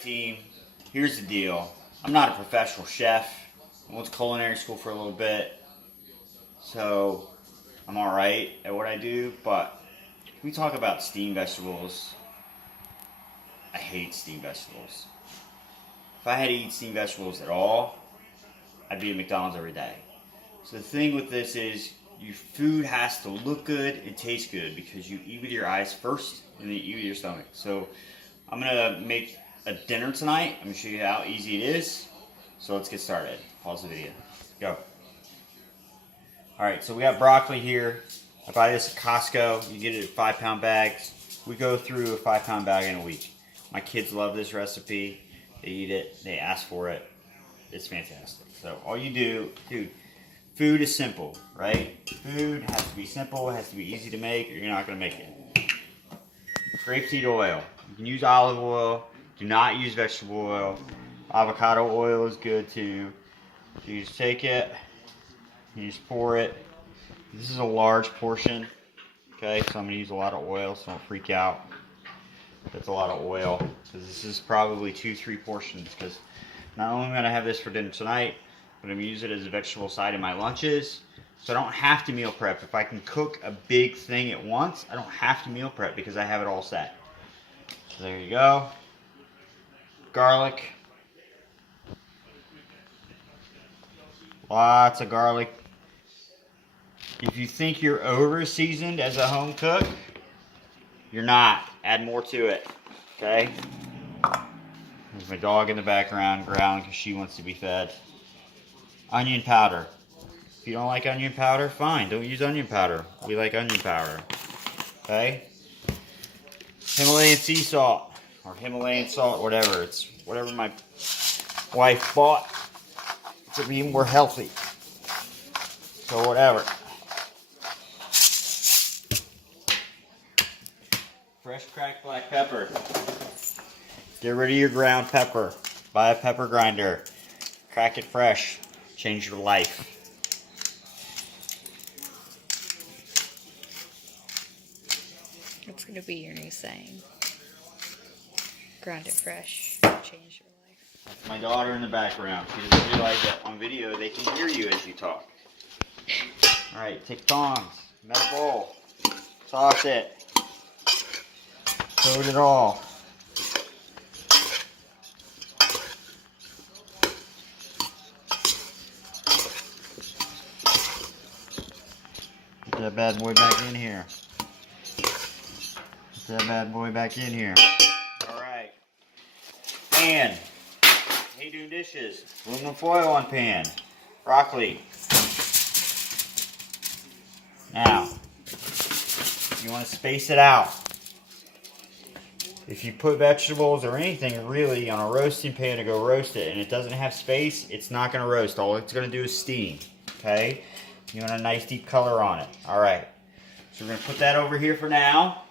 Team, here's the deal. I'm not a professional chef. I went to culinary school for a little bit, so I'm alright at what I do, but we talk about steamed vegetables. I hate steamed vegetables. If I had to eat steamed vegetables at all, I'd be at McDonald's every day. So the thing with this is your food has to look good and taste good because you eat with your eyes first and then you eat with your stomach. So I'm going to make a dinner tonight. I'm going to show you how easy it is. So let's get started. Pause the video. Go. Alright, so we have broccoli here. I buy this at Costco. You get it in 5-pound bags. We go through a 5-pound bag in a week. My kids love this recipe. They eat it. They ask for it. It's fantastic. So all you do, dude, food is simple, right? Food has to be simple. It has to be easy to make or you're not going to make it. Grapeseed oil. You can use olive oil. Do not use vegetable oil. Avocado oil is good too. So you just take it, you just pour it. This is a large portion, okay? So I'm going to use a lot of oil, so don't freak out. That's a lot of oil, because this is probably 2-3 portions, because not only am I going to have this for dinner tonight, but I'm going to use it as a vegetable side in my lunches, so I don't have to meal prep. If I can cook a big thing at once, I don't have to meal prep because I have it all set. So there you go. Garlic. Lots of garlic. If you think you're over seasoned as a home cook, you're not. Add more to it. Okay? There's my dog in the background growling because she wants to be fed. Onion powder. If you don't like onion powder, fine. Don't use onion powder. We like onion powder. Okay? Himalayan sea salt. Or Himalayan salt, whatever. It's whatever my wife bought to be more healthy. So whatever. Fresh cracked black pepper. Get rid of your ground pepper. Buy a pepper grinder. Crack it fresh. Change your life. That's going to be your new saying. Grind it fresh. Change your life. That's my daughter in the background. She doesn't realize that on video they can hear you as you talk. Alright, take tongs. Metal bowl. Toss it. Coat it all. Get that bad boy back in here. Get that bad boy back in here. Alright. Pan. Hey, doing dishes. Aluminum foil on pan. Broccoli. Now, you want to space it out. If you put vegetables or anything really on a roasting pan to go roast it and it doesn't have space, it's not going to roast. All it's going to do is steam. Okay? You want a nice deep color on it. Alright. So we're going to put that over here for now.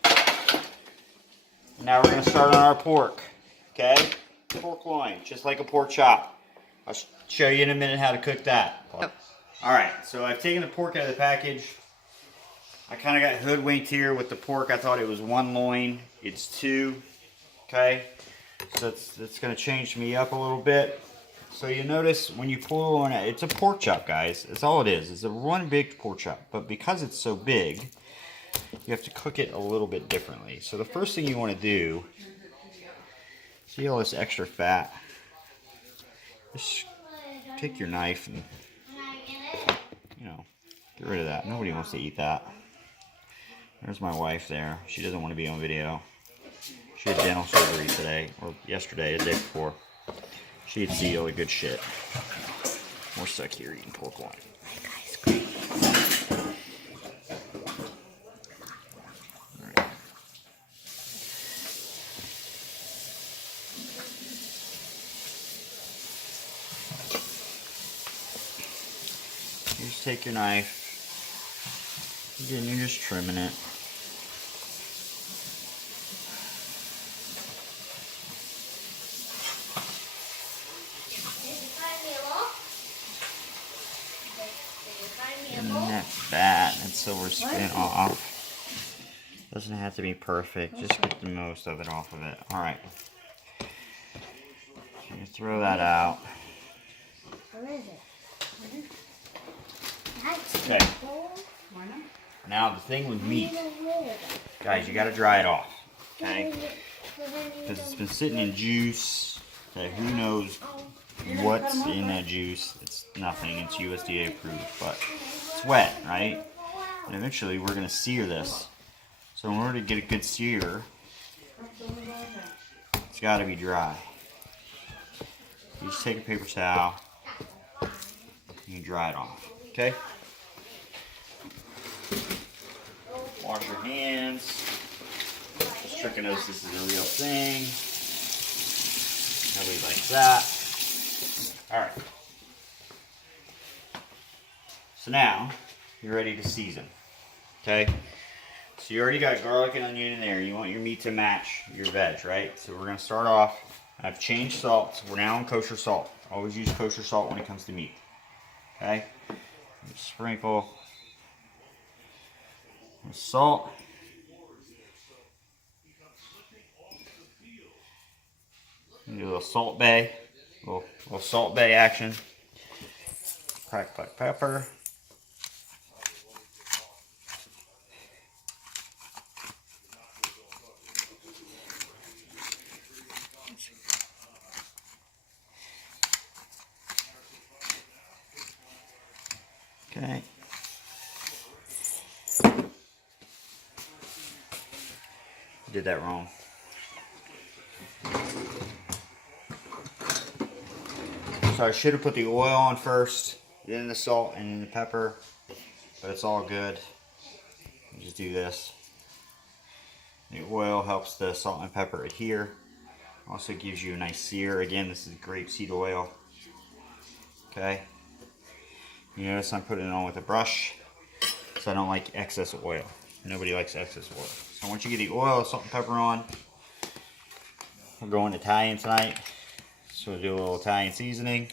Now we're going to start on our pork. Okay? Pork loin, just like a pork chop. I'll show you in a minute how to cook that. Oh. Alright, so I've taken the pork out of the package. I kind of got hoodwinked here with the pork. I thought it was 1 loin. It's 2. Okay? So that's going to change me up a little bit. So you notice when you pull on it, it's a pork chop, guys. That's all it is. It's a one big pork chop. But because it's so big, you have to cook it a little bit differently. So the first thing you want to do, see all this extra fat? Just take your knife and, you know, get rid of that. Nobody wants to eat that. There's my wife there. She doesn't want to be on video. She had dental surgery today, or yesterday, the day before. She had to see all the good shit. We're stuck here eating pork loin. Ice cream. Alright. You just take your knife. Again, you're just trimming it. And that fat and silver skin off. Doesn't have to be perfect. Just get the most of it off of it. Alright. throw that out. Where is it? Okay. Now the thing with meat, guys, you gotta dry it off. Okay? Because it's been sitting in juice. Okay, who knows what's in that juice? It's nothing. It's USDA approved, but it's wet, right? And eventually we're gonna sear this. So in order to get a good sear, it's gotta be dry. You just take a paper towel, you can dry it off. Okay? Wash your hands. Just trichinosis is a real thing. Nobody likes that. Alright. So now, you're ready to season. Okay? So you already got garlic and onion in there. You want your meat to match your veg, right? So we're going to start off. I've changed salt. We're now on kosher salt. Always use kosher salt when it comes to meat. Okay? Just sprinkle the salt. Do a little salt bay. Little salt bay action. Crack black pepper. Okay. Did that wrong. So I should have put the oil on first, then the salt and then the pepper, but it's all good. Just do this. The oil helps the salt and pepper adhere. Also gives you a nice sear. Again, this is grapeseed oil. Okay. You notice I'm putting it on with a brush because I don't like excess oil. Nobody likes excess oil. So once you get the oil, salt and pepper on, we're going Italian tonight. So we'll do a little Italian seasoning.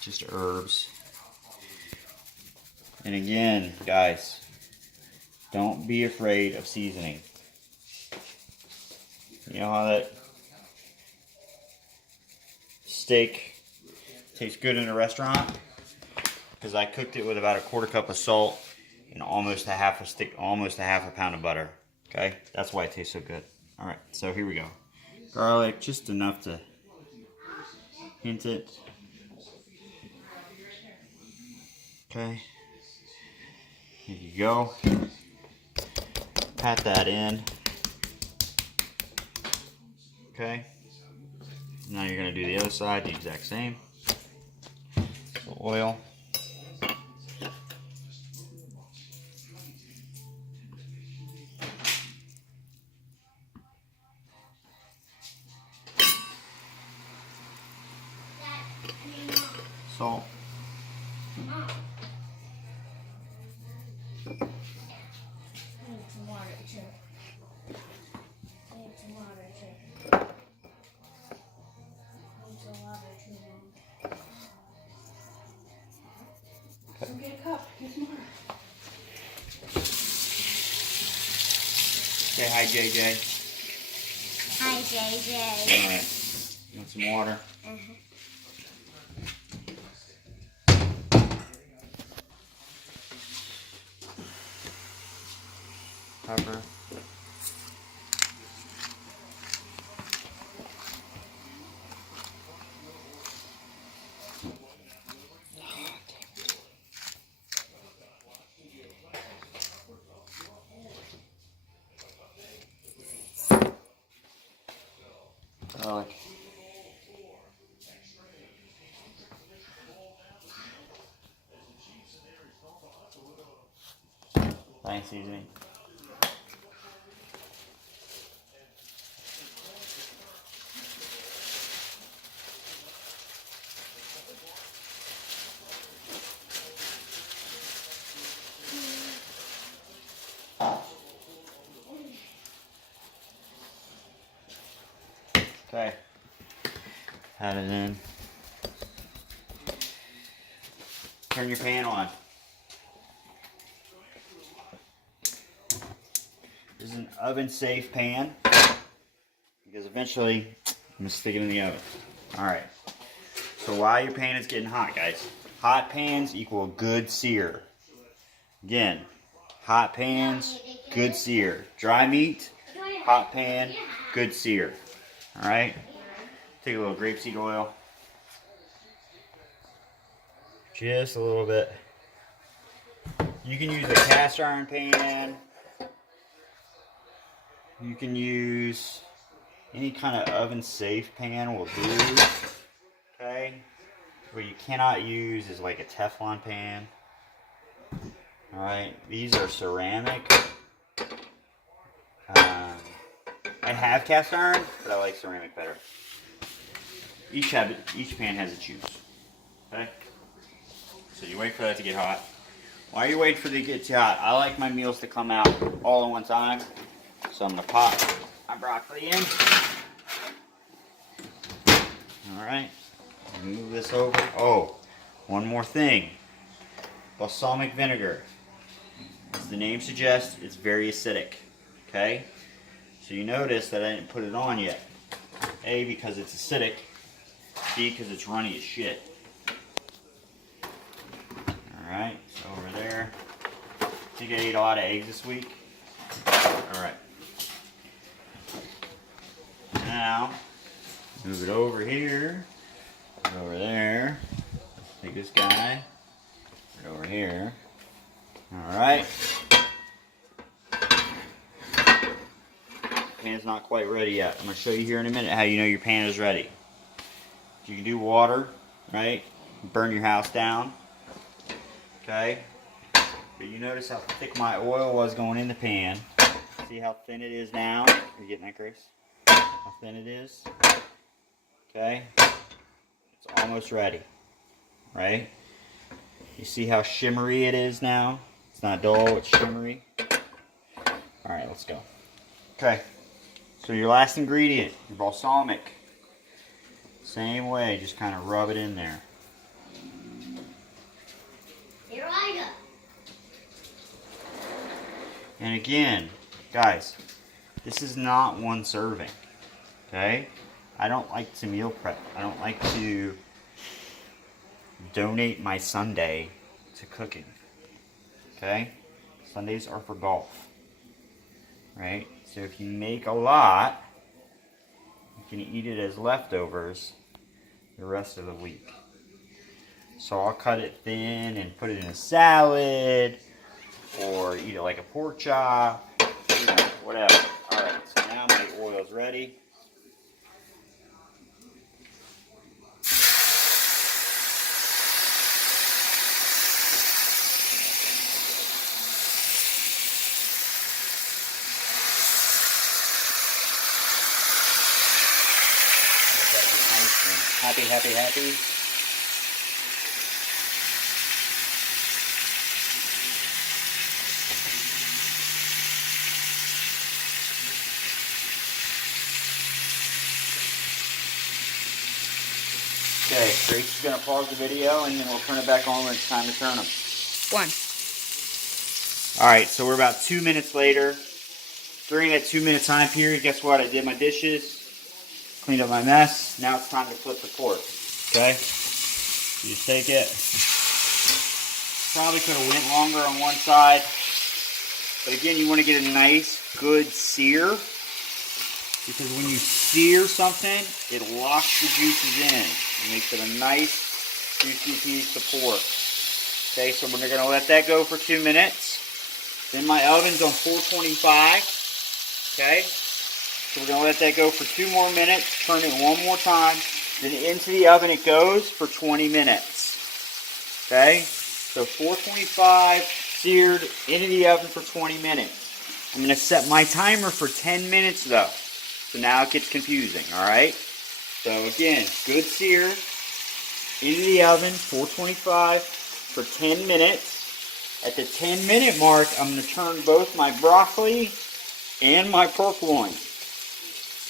Just herbs. And again, guys, don't be afraid of seasoning. You know how that steak tastes good in a restaurant? Because I cooked it with about a quarter cup of salt and almost a half a pound of butter. Okay, that's why it tastes so good. All right, so here we go. Garlic, just enough to hint it. Okay, here you go. Pat that in. Okay, now you're gonna do the other side the exact same. So oil. Salt. Get a cup. Get more. Say hi, JJ. Hi, JJ. All right. Want some water? Pepper. Garlic. Fine seasoning. Okay. Add it in. Turn your pan on. This is an oven safe pan because eventually I'm gonna stick it in the oven. Alright. So while your pan is getting hot, guys, hot pans equal good sear. Again, hot pans, good sear. Dry meat, hot pan, good sear. Alright? Take a little grapeseed oil. Just a little bit. You can use a cast iron pan. You can use any kind of oven safe pan will do. Okay? What you cannot use is like a Teflon pan. Alright, these are ceramic. I have cast iron, but I like ceramic better. Each pan has its use. Okay? So you wait for that to get hot. While you're waiting for it to get hot, I like my meals to come out all at one time. So I'm going to pop my broccoli in. Alright. Move this over. Oh, one more thing. Balsamic vinegar. As the name suggests, it's very acidic. Okay? So you notice that I didn't put it on yet. A, because it's acidic. B, because it's runny as shit. Alright, so over there. I think I ate a lot of eggs this week. Alright. Now, move it over here. Put it over there. Take this guy. Put it over here. Alright. Pan's not quite ready yet. I'm going to show you here in a minute how you know your pan is ready. You can do water, right? Burn your house down. Okay? But you notice how thick my oil was going in the pan. See how thin it is now? Are you getting that, Grace? How thin it is? Okay? It's almost ready. Right? You see how shimmery it is now? It's not dull, it's shimmery. Alright, let's go. Okay. So your last ingredient, your balsamic. Same way, just kind of rub it in there. Here I go. And again, guys, this is not one serving. Okay? I don't like to meal prep. I don't like to donate my Sunday to cooking. Okay? Sundays are for golf. Right? So if you make a lot, you can eat it as leftovers the rest of the week. So I'll cut it thin and put it in a salad, or eat it like a pork chop, you know, whatever. Alright, so now my oil is ready. Happy, happy, happy. Okay, Grace is going to pause the video and then we'll turn it back on when it's time to turn them. 1. Alright, so we're about 2 minutes later. During that 2-minute time period, guess what? I did my dishes. Cleaned up my mess. Now it's time to flip the pork. Okay? You just take it. Probably could have went longer on one side. But again, you want to get a nice, good sear. Because when you sear something, it locks the juices in. It makes it a nice, juicy piece of pork. Okay, so we're going to let that go for 2 minutes. Then my oven's on 425. Okay? So we're going to let that go for 2 more minutes, turn it one more time, then into the oven it goes for 20 minutes. Okay? So 425 seared into the oven for 20 minutes. I'm going to set my timer for 10 minutes though. So now it gets confusing, alright? So again, good sear into the oven, 425 for 10 minutes. At the 10-minute mark, I'm going to turn both my broccoli and my pork loin.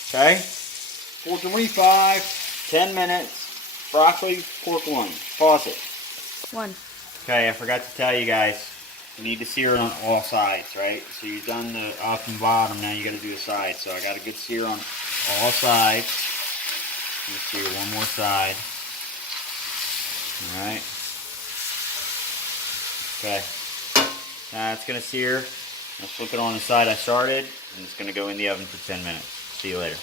Okay? 425, 10 minutes, broccoli, pork loin. Pause it. 1. Okay, I forgot to tell you guys, you need to sear it on all sides, right? So you've done the up and bottom, now you got to do the sides. So I got a good sear on all sides. Let's sear one more side. All right. Okay. Now it's gonna sear. I'll flip it on the side I started, and it's gonna go in the oven for 10 minutes. See you later.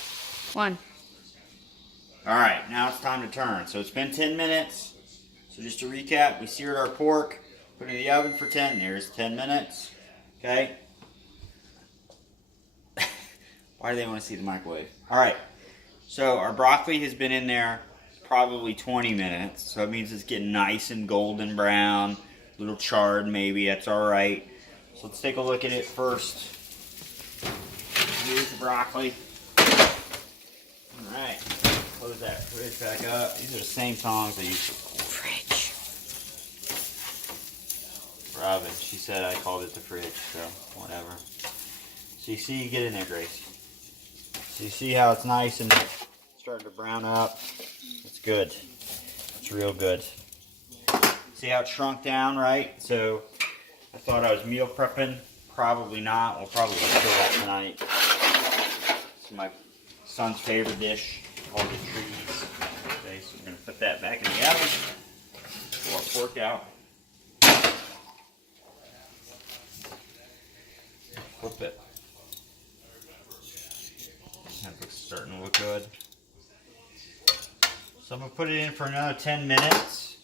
1. All right, now it's time to turn. So it's been 10 minutes. So just to recap, we seared our pork, put it in the oven for 10. There's 10 minutes. Okay. Why do they want to see the microwave? All right. So our broccoli has been in there probably 20 minutes. So it means it's getting nice and golden brown, a little charred maybe. That's all right. So let's take a look at it first. Here's the broccoli. All right. Close that fridge back up. These are the same tongs I used for Fridge. Robin. She said I called it the fridge, so whatever. So you see, you get in there, Grace. So you see how it's nice and starting to brown up. It's good. It's real good. See how it shrunk down, right? So I thought I was meal prepping. Probably not. We'll probably kill that tonight. It's my son's favorite dish, called the trees. Okay, so we're gonna put that back in the oven. Pull our pork out. Flip it. That looks starting to look good. So I'm gonna put it in for another 10 minutes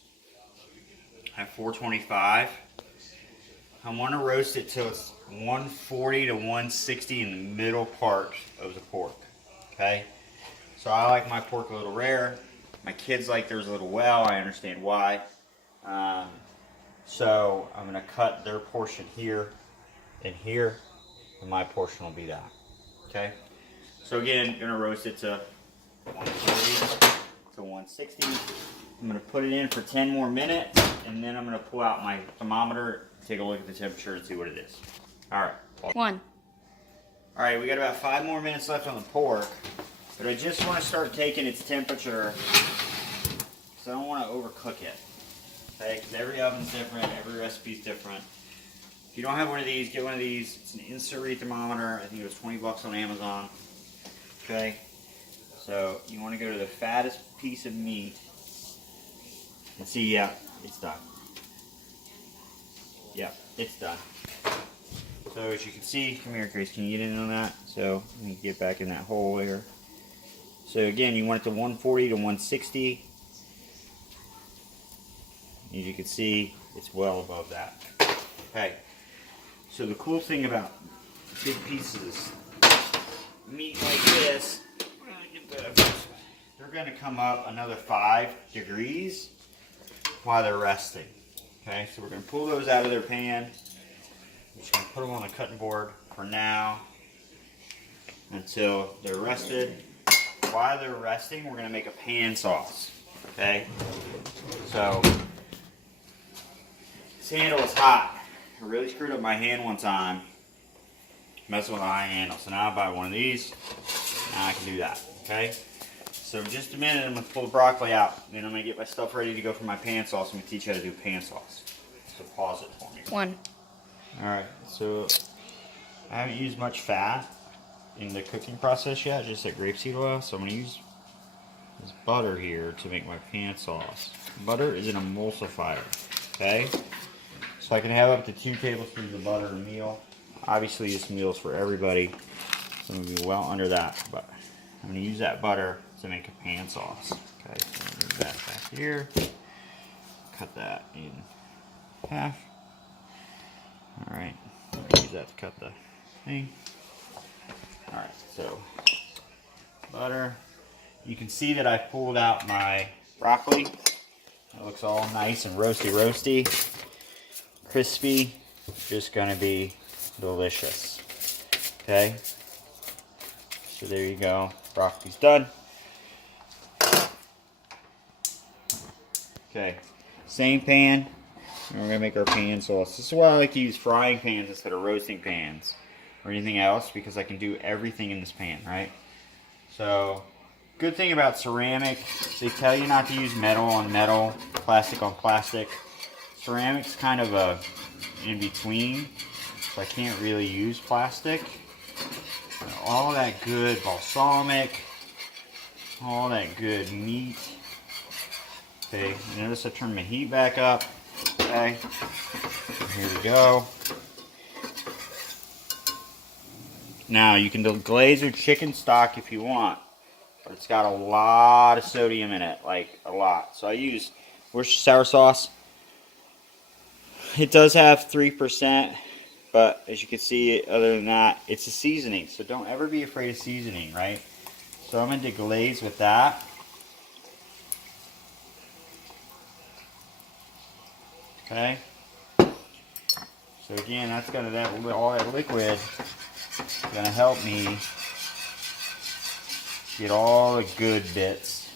at 425. I want to roast it till it's 140 to 160 in the middle part of the pork. Okay? So I like my pork a little rare. My kids like theirs a little well. I understand why. So I'm going to cut their portion here and here, and my portion will be that. Okay? So again, going to roast it to 140 to 160. I'm going to put it in for 10 more minutes, and then I'm going to pull out my thermometer, take a look at the temperature, and see what it is. All right. 1. All right, we got about 5 more minutes left on the pork, but I just want to start taking its temperature, so I don't want to overcook it. Okay, because every oven's different, every recipe's different. If you don't have one of these, get one of these. It's an instant thermometer. I think it was 20 bucks on Amazon. Okay, so you want to go to the fattest piece of meat and see, yeah, it's done. Yeah, it's done. So as you can see, come here, Grace, can you get in on that? So let me get back in that hole here. So again, you want it to 140 to 160. As you can see, it's well above that. Okay. So the cool thing about big pieces of meat like this, they're going to come up another 5 degrees while they're resting. Okay, so we're going to pull those out of their pan. We're just going to put them on the cutting board for now until they're rested. While they're resting, we're going to make a pan sauce. Okay, so this handle is hot. I really screwed up my hand one time messing with a high handle. So now I buy one of these. Now I can do that. Okay, so in just a minute, I'm going to pull the broccoli out. Then I'm going to get my stuff ready to go for my pan sauce. I'm going to teach you how to do pan sauce. So pause it for me. 1. Alright, so I haven't used much fat in the cooking process yet, just like grapeseed oil. So I'm going to use this butter here to make my pan sauce. Butter is an emulsifier. Okay? So I can have up to 2 tablespoons of butter a meal. Obviously, this meal is for everybody. So I'm going to be well under that. But I'm going to use that butter to make a pan sauce. Okay, so I'm going to move that back here. Cut that in half. Alright, use that to cut the thing. Alright, so butter. You can see that I pulled out my broccoli. It looks all nice and roasty, crispy. Just gonna be delicious. Okay, so there you go. Broccoli's done. Okay, same pan. And we're going to make our pan sauce. This is why I like to use frying pans instead of roasting pans or anything else, because I can do everything in this pan, right? So, good thing about ceramic, they tell you not to use metal on metal, plastic on plastic. Ceramic's kind of a in-between, so I can't really use plastic. All that good balsamic, all that good meat. Okay, notice I turned my heat back up. Okay, here we go. Now you can glaze your chicken stock if you want, but it's got a lot of sodium in it, like a lot. So I use Worcestershire sour sauce. It does have 3%, but as you can see, other than that, it's a seasoning. So don't ever be afraid of seasoning, right? So I'm going to glaze with that. Okay. So again, that's gonna all that liquid is gonna help me get all the good bits.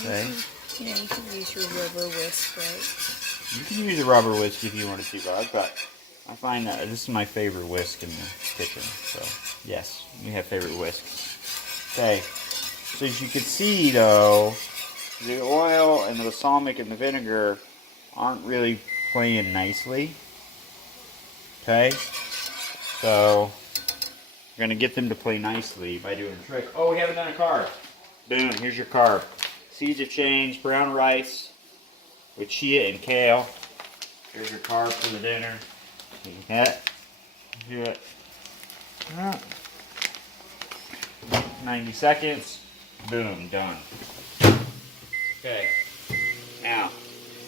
Okay. You know, you can use your rubber whisk, right? You can use a rubber whisk if you want to debug, but I find that this is my favorite whisk in the kitchen. So yes, you have favorite whisks. Okay. So as you can see, though, the oil and the balsamic and the vinegar aren't really playing nicely. Okay, so we're gonna get them to play nicely by doing a trick. Oh, we haven't done a carb. Boom, here's your carb. Seeds of change, brown rice with chia and kale. Here's your carb for the dinner. Do it. 90 seconds. Boom, done. Okay. Now,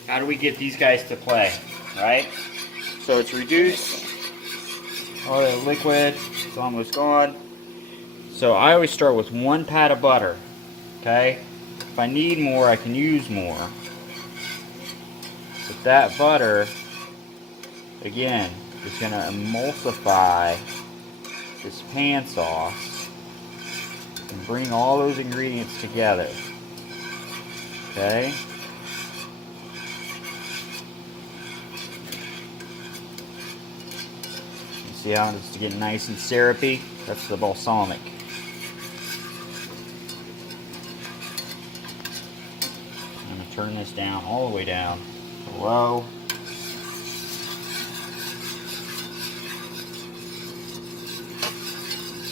how do we get these guys to play, right? So it's reduced. All the liquid, it's almost gone. So I always start with 1 pat of butter, okay? If I need more, I can use more. But that butter, again, is gonna emulsify this pan sauce and bring all those ingredients together, okay? See how it's getting nice and syrupy? That's the balsamic. I'm going to turn this down all the way down to low.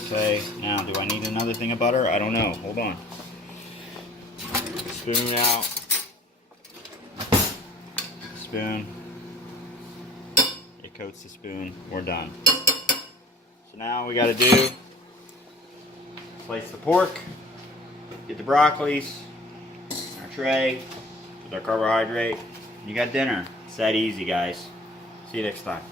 Okay, now do I need another thing of butter? I don't know. Hold on. Spoon out. Spoon. It coats the spoon. We're done. So now we got to do, slice the pork, get the broccolis, our tray, with our carbohydrate. You got dinner. It's that easy, guys. See you next time.